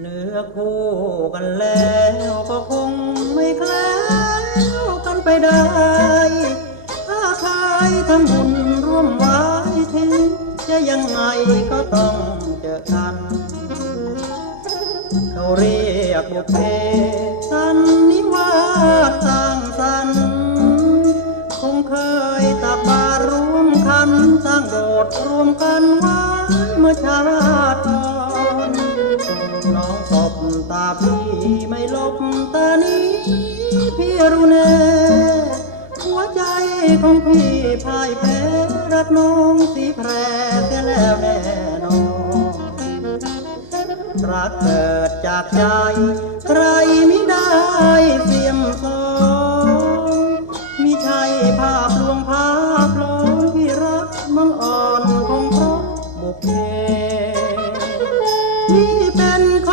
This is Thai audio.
เนื้อคู่กันแล้วก็คงไม่แคล้วกันไปได้ ถ้าใครทำบุญร่วมไว้ถึงจะยังไงก็ต้องเจอกัน เขาเรียกบุพเพสันนิวาสสร้างสรรค์คงเคยตักบาตรร่วมคันสร้างโบสถ์รวมกันไว้เมื่อชาติ น้อบตาพี่ไม่ลบตานี้พี่รู้แน่หัวใจของพี่พ่ายแพ้รักน้องสีแพรเสียแล้วแน่นอนรักเกิดจากใจ ใครไม่ได้เสียมสองมิใช่ภาพลวงภาพหลอนที่รักมังอ่อนคงเพราะบุพเพ